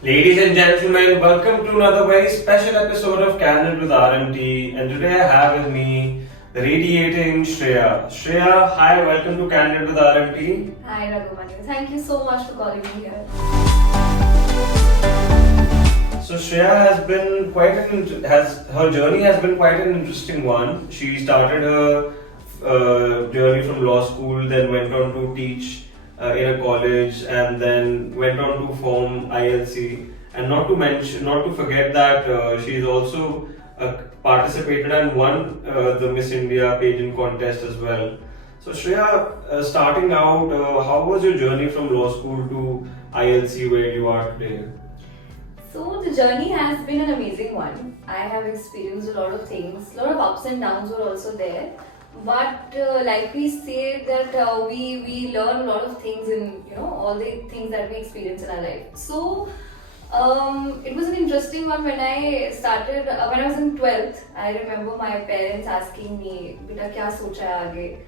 Ladies and gentlemen, welcome to another very special episode of Candid with RMT. And today I have with me the radiating Shreya. Shreya, hi, welcome to Candid with RMT. Hi Raghumanyu, thank you so much for calling me here. So Shreya has been her journey has been quite an interesting one. She started her journey from law school, then went on to teach in a college, and then went on to form ILC. And not to forget that she's also participated and won the Miss India pageant contest as well. So Shreya, starting out, how was your journey from law school to ILC where you are today? So the journey has been an amazing one. I have experienced a lot of things. A lot of ups and downs were also there. But like we say that we learn a lot of things in all the things that we experience in our life. So it was an interesting one when I started when I was in 12th. I remember my parents asking me, "Beta, kya socha hai aage?"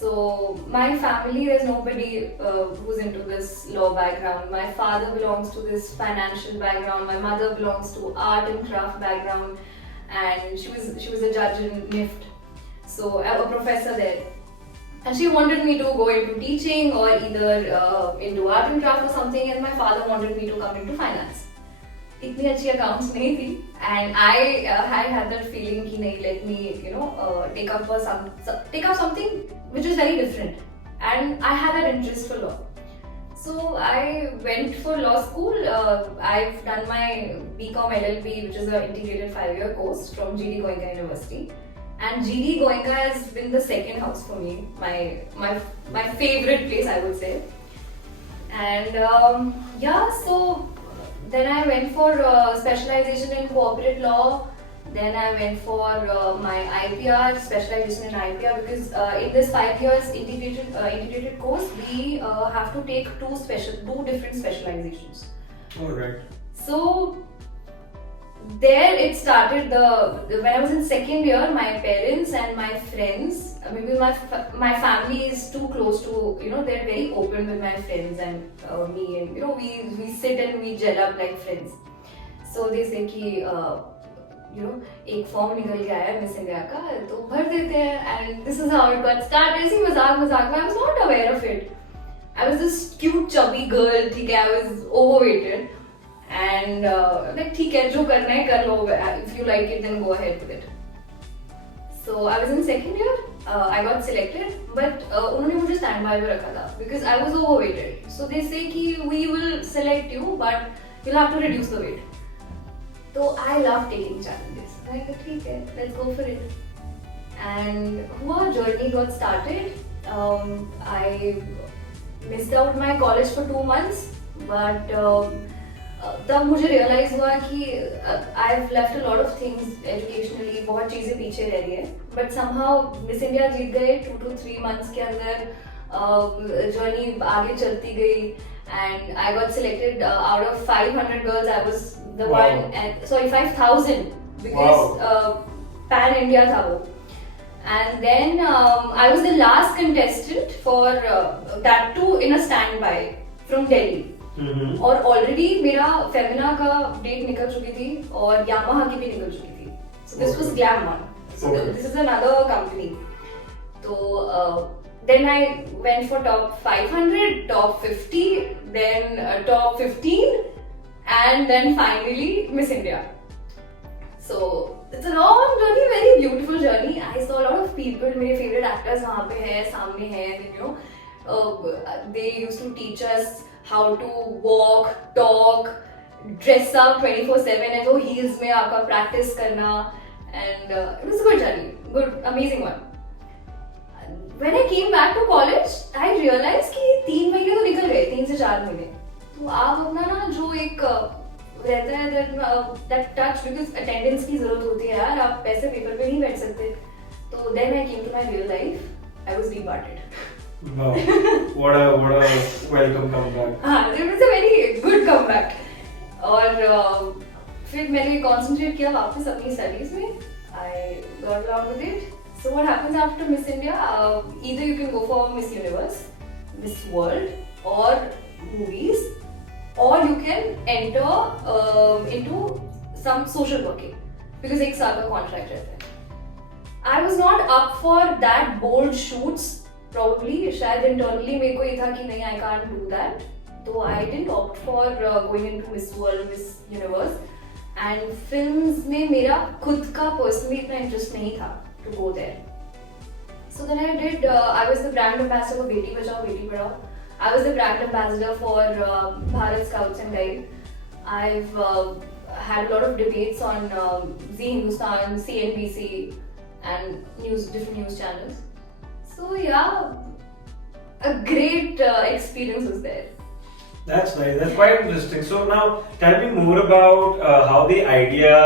So my family, there's nobody who's into this law background. My father belongs to this financial background. My mother belongs to art and craft background, and she was a judge in NIFT, so a professor there. And she wanted me to go into teaching or either into art and craft or something. And my father wanted me to come into finance. इतनी अच्छी accounts नहीं थी, and I had that feeling कि नहीं, let me take up something which is very different, and I had that interest for law. So I went for law school. I've done my BCom LLB, which is an integrated 5-year course from GD Goenka University. And GD Goenka has been the second house for me, my favorite place, I would say. And so then I went for specialization in corporate law. Then I went for my IPR, specialization in IPR, because in this 5 years integrated course, we have to take two different specializations. All right. So there it started. When I was in second year, my parents and my friends, maybe my family is too close to, they're very open with my friends and me, and we sit and we gel up like friends. So they say कि एक form निकल के आया miss India का, तो भर देते हैं. And this is how it got started. ऐसी मजाक में I was not aware of it. I was this cute chubby girl, ठीक है, I was overweighted. And like ठीक है, जो करना है कर लो, if you like it then go ahead with it. So I was in second year, I got selected, but उन्होंने मुझे standby पे रखा था because I was overweighted. So they say कि we will select you, but you'll have to reduce the weight. So I love taking challenges. I said ठीक है, let's go for it. And our journey got started. I missed out my college for 2 months, but तब मुझे realise हुआ कि I've left a lot of things educationally, बहुत चीज़ें पीछे रह रही है, but somehow मिस इंडिया जीत गए. 2 to 3 months के अंदर जर्नी आगे चलती गई, and I got selected out of 500 girls. I was the one, and sorry, 5,000, because pan India था वो. And then I was the last contestant for that too in a standby from Delhi. और already मेरा फेमिना का date निकल चुकी थी और Yamaha की भी निकल चुकी थी. So this was Glamour. So this is another company. So then I went for top 500, top 50, then top 15, and then finally Miss India. So it's a long journey, very beautiful journey. I saw a lot of people. मेरे favorite actors वहाँ पे हैं, सामने हैं. They used to teach us how to walk, talk, dress up 24/7, and वो heels में आपका practice करना, and it was a good journey, good, amazing one. When I came back to college, I realized कि 3 महीने तो निकल गए, 3 से 4 महीने. तो आप अपना ना जो एक रहता है that touch, because attendance की जरूरत होती है यार, आप पैसे पेपर पे नहीं बैठ सकते. तो then I came to my real life. I was departed. Wow, what a welcome comeback. It was a very good comeback. और फिर मैंने concentrate किया वापस अपनी studies में. I got along with it. So what happens after Miss India? Either you can go for Miss Universe, Miss World, or movies. or you can enter into some social working because एक साल का contract रहता है. I was not up for that bold shoots. Probably शायद internally मेरे को ये था कि नहीं I can't do that. So I didn't opt for going into Miss World, Miss Universe. And films में मेरा खुद का personally इतना interest नहीं था to go there. So then I did. I was the brand ambassador for Beti Bachao Beti Padhao. I was the brand ambassador for Bharat Scouts and Guides. I've had a lot of debates on Zee Hindustan, CNBC, and different news channels. So yeah, a great experience was there. That's nice. That's quite interesting. So now, tell me more about how the idea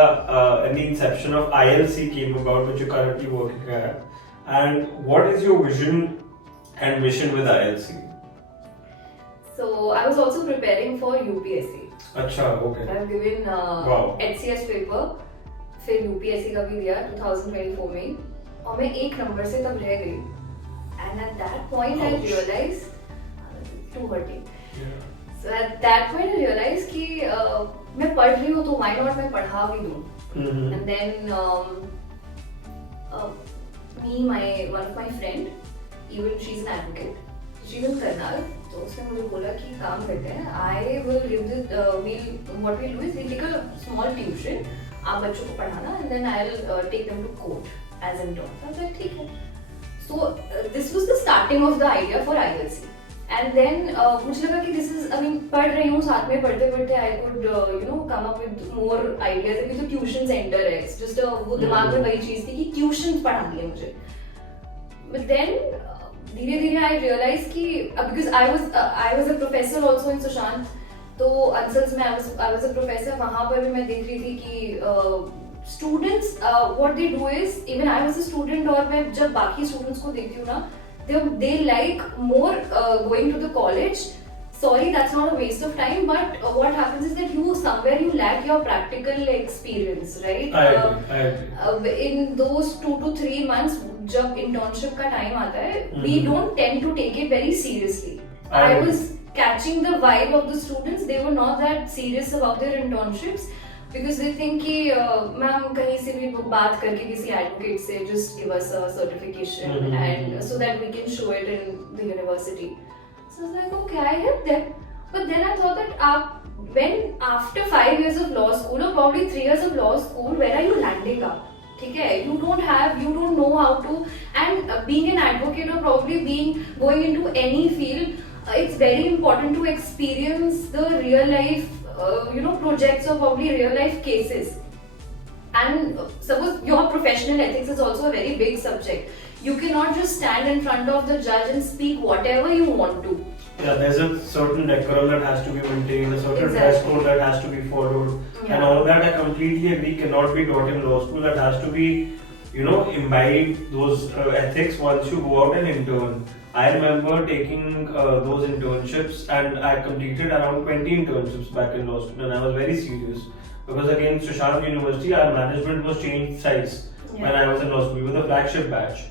and the inception of ILC came about, which you're currently working at, and what is your vision and mission with ILC? So I was also preparing for UPSC. अच्छा, okay. I've given wow. HCS paper, फिर UPSC का भी दिया 2024 में, और मैं एक number से तब रह गई. And at that point I realized, too hurting. Yeah. So at that point I realized कि मैं पढ़ रही हूँ तो why not मैं पढ़ा भी दूँ. And then one of my friend, even she's an advocate, she's in Karnal, तो उसने मुझे बोला कि काम करते हैं. I will give what we'll do is we'll take a small tuition, आप बच्चों को पढ़ाना, and then I'll take them to court as intern. I was like ठीक है. So this was the starting of the idea for ILC. And then मुझे लगा कि this is, I mean, पढ़ रही हूँ, साथ में पढ़ते पढ़ते I could come up with more ideas. अभी तो ट्यूशन सेंटर है, it's just वो दिमाग में वही चीज थी कि ट्यूशन पढ़ानी है मुझे. But then धीरे धीरे I realized कि because I was a professor also in Sushant, तो अंसल्स में I was a professor, वहाँ पर भी मैं देख रही थी कि students what they do is, even I was a student और मैं जब बाकी students को देखती हूँ ना, they like more going to the college. Sorry, that's not a waste of time, but what happens is that you lack your practical experience, right? I agree. In those 2 to 3 months, जब internship का time आता है, we don't tend to take it very seriously. I was catching the vibe of the students. They were not that serious about their internships because they think कि ma'am कहीं से भी बात करके किसी advocate से just give us a certification and so that we can show it in the university. So I was like, okay, I help them. But then I thought that when after 5 years of law school or probably 3 years of law school, where are you landing up? ठीक है, you don't know how to, and being an advocate or probably going into any field, it's very important to experience the real life projects or probably real life cases. And suppose your professional ethics is also a very big subject. You cannot just stand in front of the judge and speak whatever you want to. Yeah, there's a certain decorum that has to be maintained, a certain dress code that has to be followed, and all of that I completely agree cannot be taught in law school. That has to be, imbibe those ethics once you go out and intern. I remember taking those internships, and I completed around 20 internships back in law school, and I was very serious because again, Sushant University, our management was changed size when I was in law school. We were the flagship batch.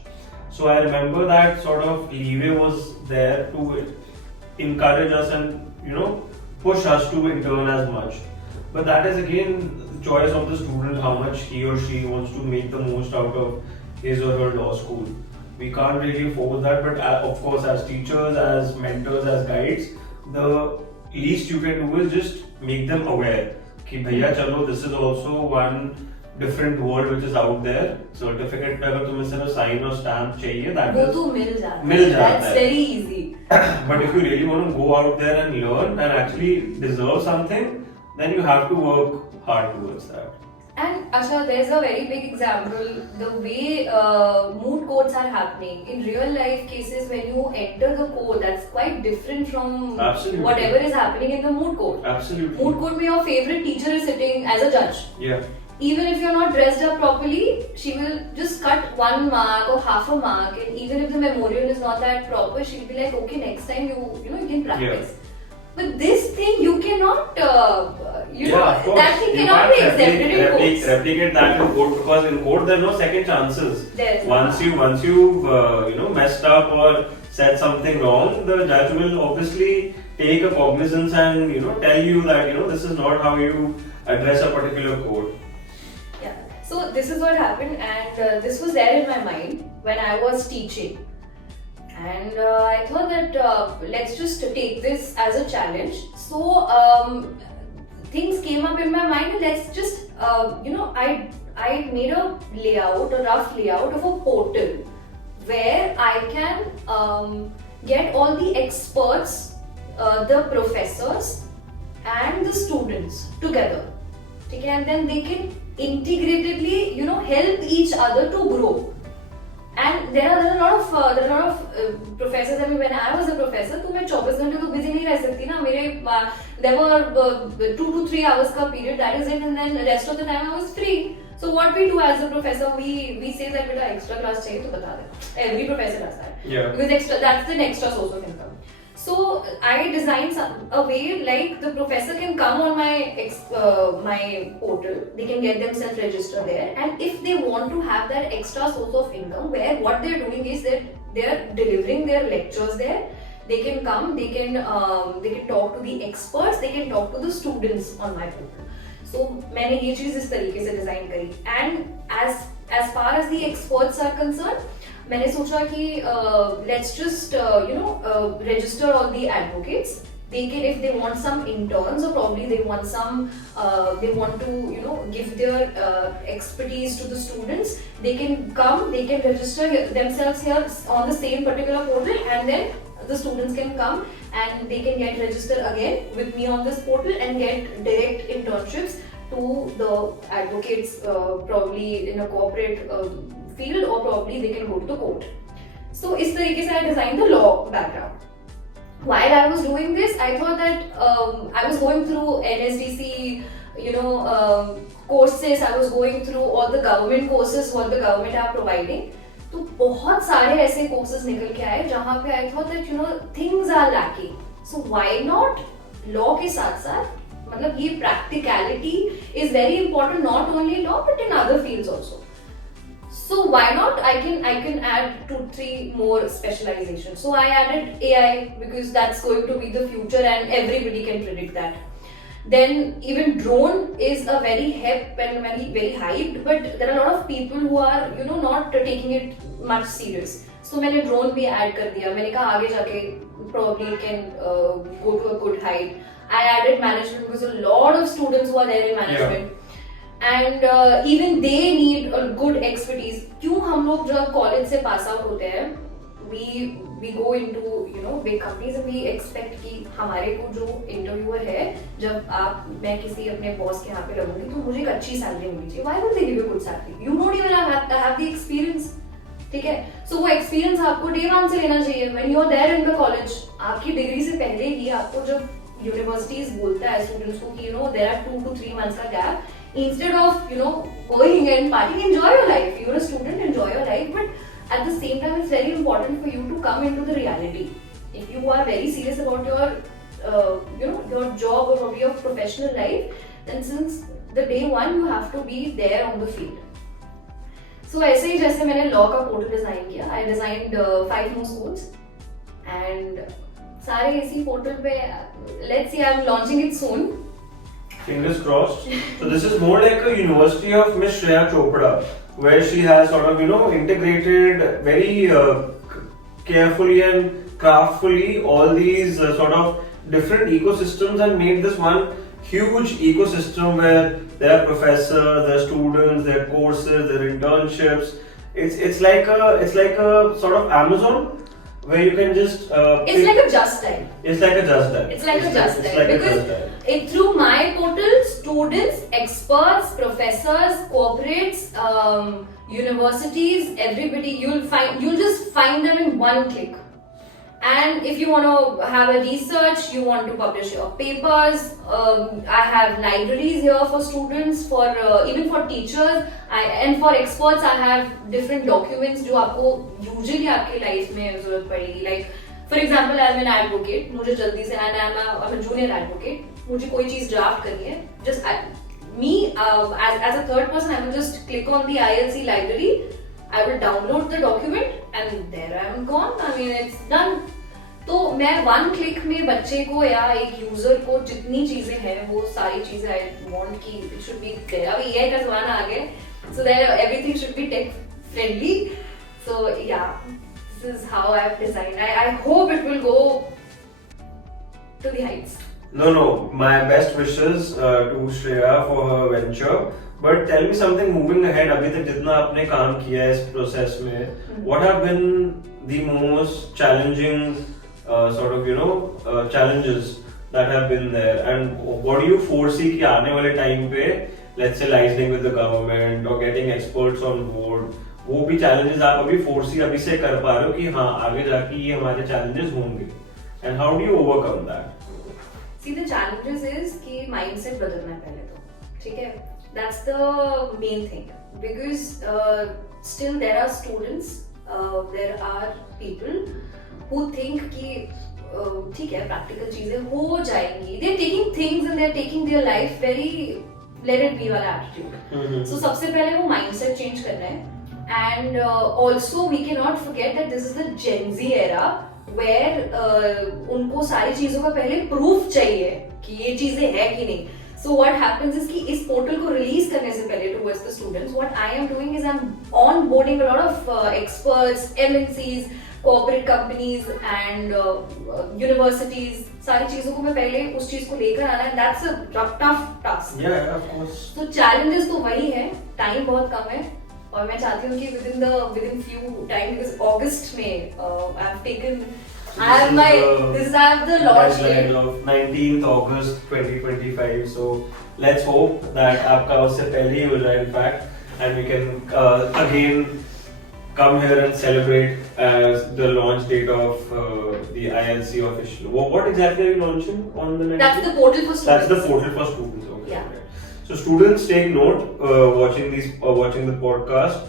So I remember that sort of leeway was there to encourage us and push us to intern as much. But that is again the choice of the student, how much he or she wants to make the most out of his or her law school. We can't really force that, but of course as teachers, as mentors, as guides, the least you can do is just make them aware कि भैया चलो, this is also one different world which is out there. Certificate पे अगर तुम्हें सिर्फ sign और stamp चाहिए, that वो तो मिल जाता है. That's very easy. But if you really want to go out there and learn and actually deserve something, then you have to work hard towards that. And Asha, there's a very big example. The way moot courts are happening in real life cases, when you enter the court, that's quite different from whatever is happening in the moot court. Absolutely. Moot court, where your favorite teacher is sitting as a judge. Yeah. Even if you're not dressed up properly, she will just cut 1 mark or half a mark, and even if the memorial is not that proper, she'll be like, okay, next time you can practice. Yeah. But this thing you cannot, that thing cannot be accepted in courts. Replicate that in court, because in court there are no second chances. Once you've messed up or said something wrong, the judge will obviously take a cognizance and tell you that this is not how you address a particular code. Yeah. So this is what happened, and this was there in my mind when I was teaching. And I thought that let's just take this as a challenge. So things came up in my mind. Let's just I made a rough layout of a portal where I can get all the experts, the professors, and the students together. Okay, and then they can integratedly help each other to grow. And there are a lot of professors. I mean, when I was a professor, तो मैं 24 घंटे तो busy नहीं रह सकती ना. There were 2 to 3 hours का period, that is it, and then the rest of the time I was free. So what we do as a professor, we say that बेटा extra class चाहिए तो बता दे. Every professor does that. Yeah. Because that's an extra source of income. So I designed a way like the professor can come on my portal, they can get themselves registered there, and if they want to have that extra source of income, where what they're doing is that they're delivering their lectures there, they can come, they can talk to the experts, they can talk to the students on my portal. So मैंने ये चीज़ इस तरीके से design करी, and as far as the experts are concerned, मैंने सोचा कि let's just register all the advocates. They can, if they want some interns, or probably they want to give their expertise to the students, they can come, they can register themselves here on the same particular portal, and then the students can come and they can get registered again with me on this portal and get direct internships to the advocates, probably in a corporate field, or probably they can go to the court. So इस तरीके से I designed the law background. While I was doing this, I thought that I was going through NSDC, courses. I was going through all the government courses what the government are providing. तो बहुत सारे ऐसे courses निकल के आए जहाँ पे I thought that things are lacking. So why not law के साथ साथ, मतलब ये practicality is very important, not only law but in other fields also. So why not? I can add 2-3 more specializations. So I added AI because that's going to be the future and everybody can predict that. Then even drone is a very hip and very hyped, but there are a lot of people who are not taking it much serious. So मैंने drone भी add कर दिया. मैंने कहा आगे जाके probably it can go to a good height. I added management because a lot of students who are there in management. Yeah. And even they need a good expertise. क्यों हम लोग जब college से pass out होते हैं, we go into big companies and we expect कि हमारे को जो interviewer है, जब मैं किसी अपने boss के यहाँ पे लगूंगी तो मुझे एक अच्छी salary मिलनी चाहिए. Why would they give you a good salary? You don't even have the experience. ठीक है? So वो experience आपको day one से लेना चाहिए. When you are there in the college, आपकी degree से पहले ही आपको जब universities बोलता है students को कि there are 2 to 3 months का gap. Instead of going and partying, enjoy your life. You're a student, enjoy your life. But at the same time, it's very important for you to come into the reality. If you are very serious about your job or your professional life, then since the day one, you have to be there on the field. So ऐसे ही जैसे मैंने law का portal design किया, I designed 5 more schools, and सारे इसी portal पे, let's see, I'm launching it soon. Fingers crossed. So this is more like a university of Miss Shreya Chopra, where she has sort of integrated very carefully and craftfully all these sort of different ecosystems and made this one huge ecosystem where there are professors, there are students, there are courses, there are internships. It's like a sort of Amazon where you can just it's like a Just Dial. It's like a Just Dial. It's like a Just Dial because through my portal, students, experts, professors, corporates, universities, everybody, you'll just find them in one click. And if you want to have a research, you want to publish your papers, I have libraries here for students, for even for teachers, and for experts I have different documents जो आपको usually आपके life में ज़रूरत पड़ेगी. Like for example, I'm an advocate, मुझे जल्दी से, and I'm a junior advocate, मुझे कोई चीज़ draft करनी है, just me as a third person, I will just click on the ILC library, I will download the document and there I am gone. I mean, it's done. तो मैं one click में बच्चे को या एक user को जितनी चीजें हैं वो सारी चीजें आई वांट कि इट शुड बी अब एआई का जमाना आ गया, so that everything should be tech friendly. So yeah, this is how I have designed. I hope it will go to the heights. No, my best wishes to Shreya for her venture. But tell me something moving ahead. अभी तक जितना आपने काम किया है इस process में, what have been the most challenging sort of challenges that have been there, and what do you foresee कि आने वाले टाइम पे, let's say liaising with the government or getting experts on board, वो भी challenges आप अभी foresee अभी से कर पा रहे हो कि हाँ आगे जाके ये हमारे challenges होंगे, and how do you overcome that? See, the challenges is कि mindset बदलना है पहले तो, ठीक है? That's the main thing, because still there are students, there are people who think कि ठीक है practical चीजें हो जाएंगी. They're taking things and they're taking their life very let it be वाला attitude. So सबसे पहले वो mindset change करना है. And also we cannot forget that this is the Gen Z era where उनको सारी चीजों का पहले proof चाहिए कि ये चीजें है कि नहीं. So what happens is कि इस पोर्टल को रिलीज करने से पहले towards the students, what I am doing is I'm onboarding a lot of experts, MNCs, corporate companies and universities. सारी चीजों को मैं पहले उस चीज को लेकर आना है. That's a tough task. Yeah, of course. So challenges तो वही है, टाइम बहुत कम है और मैं चाहती हूँ कि within few time, because August में I have taken. I have the launch date of 19th August 2025. So let's hope that आपका उससे पहले ही हो जाए in fact, and we can again come here and celebrate as the launch date of the ILC official. What exactly are you launching on the 19th? That's the portal for students. That's the portal for students. Okay. Yeah. Right. So students, take note watching the podcast.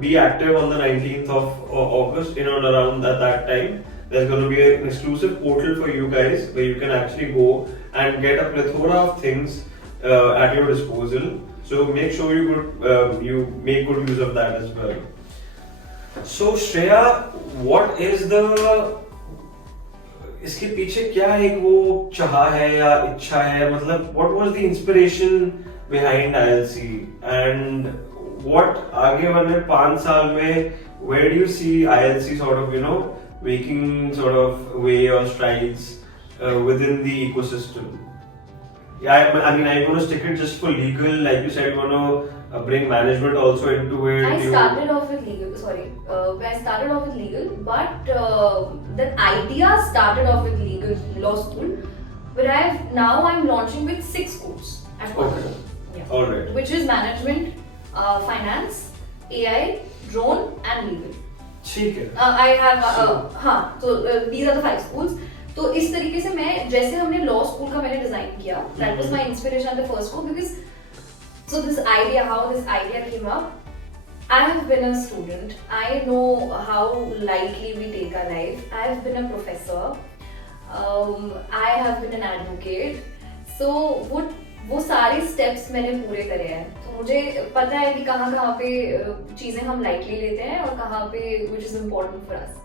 Be active on the 19th of August, in and around at that time. There's going to be an exclusive portal for you guys where you can actually go and get a plethora of things at your disposal. So make sure you make good use of that as well. So Shreya, what is इसके पीछे क्या एक वो चाह है या इच्छा है, मतलब what was the inspiration behind ILC, and what आगे वाले 5 साल में where do you see ILC sort of making sort of way or strides within the ecosystem? Yeah, I mean, are you going to stick it just for legal, like you said, you want to bring management also into it? I started off with legal, but the idea started off with legal law school, but I'm launching with 6 schools at once. Okay. Yeah. All right. Which is management, finance, AI, drone and legal. ठीक है. I have हाँ, so these are the 5 schools. तो इस तरीके से मैं, जैसे हमने लॉ स्कूल का मैंने डिजाइन किया, that was my inspiration at the first school, because so how this idea came up. I have been a student. I know how lightly we take our life. I have been a professor. I have been an advocate. So वो सारे steps मैंने पूरे करे हैं, तो मुझे पता है कि कहाँ पे चीजें हम लाइटली लेते हैं और कहाँ पे which is important for us.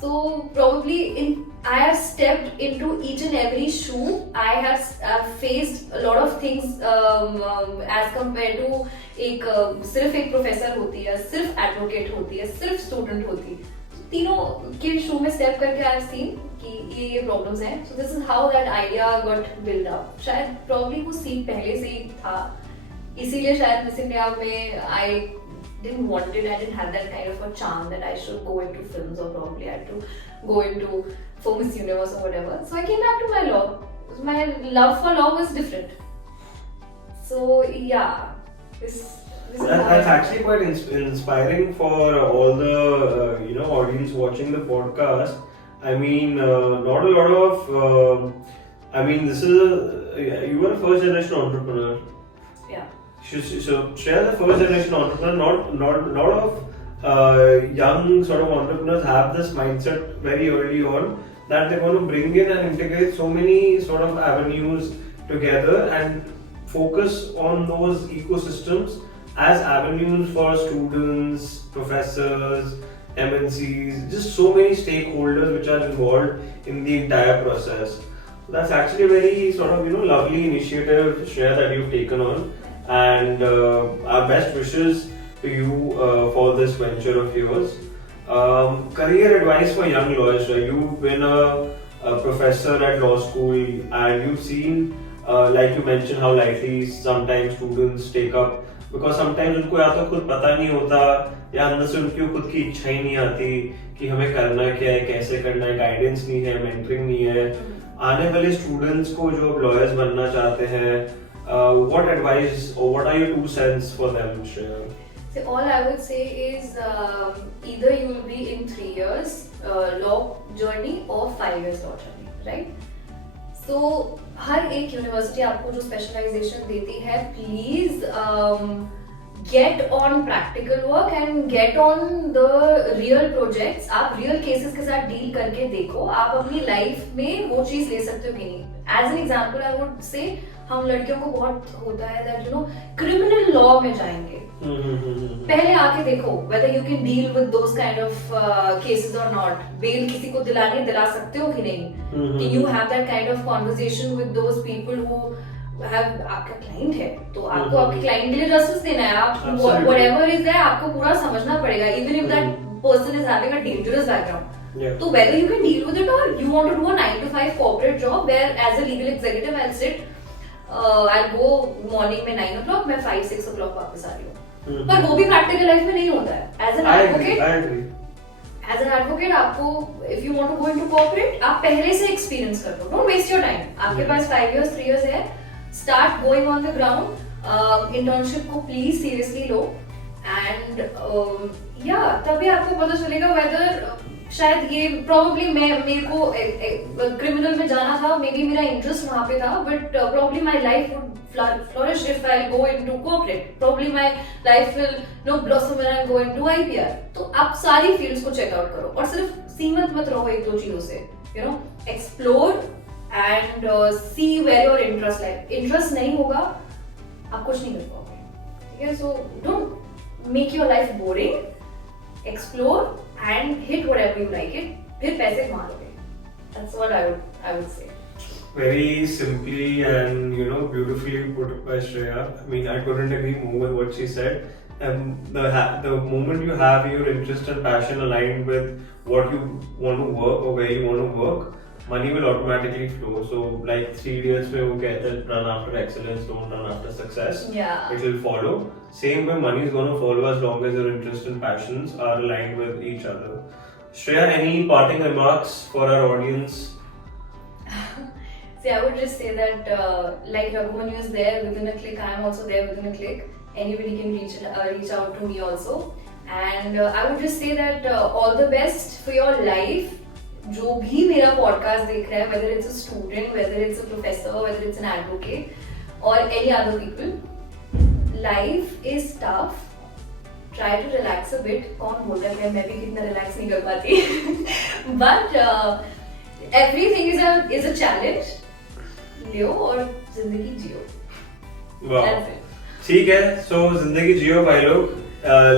So probably I have stepped into each and every shoe. I have faced a lot of things as compared to सिर्फ एक प्रोफेसर होती है, सिर्फ एडवोकेट होती है, सिर्फ स्टूडेंट होती है. तीनों के शू में स्टेप करके आई हैव सीन कि ये प्रॉब्लम्स हैं. So this is how that idea got build up. शायद प्रॉब्ली वो सीन पहले से ही था, इसीलिए शायद मिस इंडिया में आई didn't want it. I didn't have that kind of a charm that I should go into films, or probably I had to go into for Miss Universe or whatever. So I came back to my law. My love for law was different. So yeah, that's actually quite inspiring for all the audience watching the podcast. I mean, not a lot of. I mean, you were a first generation entrepreneur. Yeah. So Shreya, the first generation entrepreneur, not of young sort of entrepreneurs have this mindset very early on that they're going to bring in and integrate so many sort of avenues together and focus on those ecosystems as avenues for students, professors, MNCs, just so many stakeholders which are involved in the entire process. So that's actually a very sort of lovely initiative, Shreya, that you've taken on, and our best wishes to you for this venture of yours. Career advice for young lawyers. You've been a professor at law school, and you've seen, like you mentioned, how lightly sometimes students take up, because sometimes उनको या तो खुद पता नहीं होता, या अंदर से उनकी खुद की इच्छा ही नहीं आती कि हमें करना क्या है, कैसे करना है, गाइडेंस नहीं है, मेंटरिंग नहीं है. आने वाले स्टूडेंट्स को जो लॉयर्स बनना चाहते हैं, what advice or what are your 2 cents for them, Shreya? So all I would say is either you will be in 3 years law journey or 5 years law journey, right? So हर एक university आपको जो specialisation देती है, please get on practical work and get on the real projects. आप real cases के साथ deal करके देखो, आप अपनी लाइफ में वो चीज ले सकते हो कि नहीं. As an example I would say, हम लड़कियों को बहुत होता है दैट क्रिमिनल लॉ में जाएंगे, पहले आके देखो whether you can deal with those kind of cases or not. Bail किसी को दिला सकते हो कि नहीं. Can you have that kind of conversation with those people who have, आपका क्लाइंट है तो आपको आपके क्लाइंट के लिए जस्टिस देना है. आप whatever is there आपको पूरा समझना पड़ेगा, even if that person is having a dangerous background. So whether you can deal with it or you want to do a 9 to 5 corporate job where as a legal executive I'll sit, I'll go morning में 9 o'clock, मैं 5-6 o'clock वापस आ रही हूँ. पर वो भी practical life में नहीं होता है. एज एन एडवोकेट आपको, if you want to go into corporate, आप पहले से एक्सपीरियंस कर लो. Don't waste your time. आपके पास 5 इयर्स 3 इयर्स है. Start going on the ground. Internship को प्लीज सीरियसली लो, एंड या तभी आपको पता चलेगा वेदर शायद ये प्रोबेबली मेरे को क्रिमिनल में जाना था, मे बी मेरा इंटरेस्ट वहां पे था, but probably my life would flourish if I go into corporate. Probably my life will blossom when I go into IPR. तो आप सारी फील्ड्स को चेक आउट करो और सिर्फ सीमित मत रहो 1-2 चीजों से. Explore and see where your interest like. Interest नहीं होगा आप कुछ नहीं कर पाओगे. ठीक है. So don't make your life boring. Explore and hit whatever you like it. फिर पैसे कमा लोगे. That's what I would say. Very simply and beautifully put by Shreya. I mean, I couldn't agree more with what she said. And the moment you have your interest and passion aligned with what you want to work or where you want to work, money will automatically flow. So like 3 years mein wo kehte hain, run after excellence, don't run after success. Yeah. It will follow. Same way money is going to follow as long as your interest and passions are aligned with each other. Shreya, any parting remarks for our audience? See, I would just say that like Raghuman is there within a click, I am also there within a click. Anybody can reach out to me also. And I would just say that all the best for your life. जो भी मेरा podcast देख रहा है, whether it's a student, whether it's a professor, whether it's an advocate or any other people, life is tough. Try to relax a bit. कौन बोलता है मैं भी कितना relax नहीं कर पाती. But everything is a challenge. लियो और जिंदगी जियो. ठीक है. So जिंदगी जियो भाई लोग.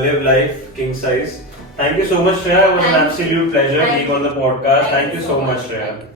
Live life king size. Thank you so much, Shreya. It was an absolute pleasure being on the podcast. Thank you so much, Shreya.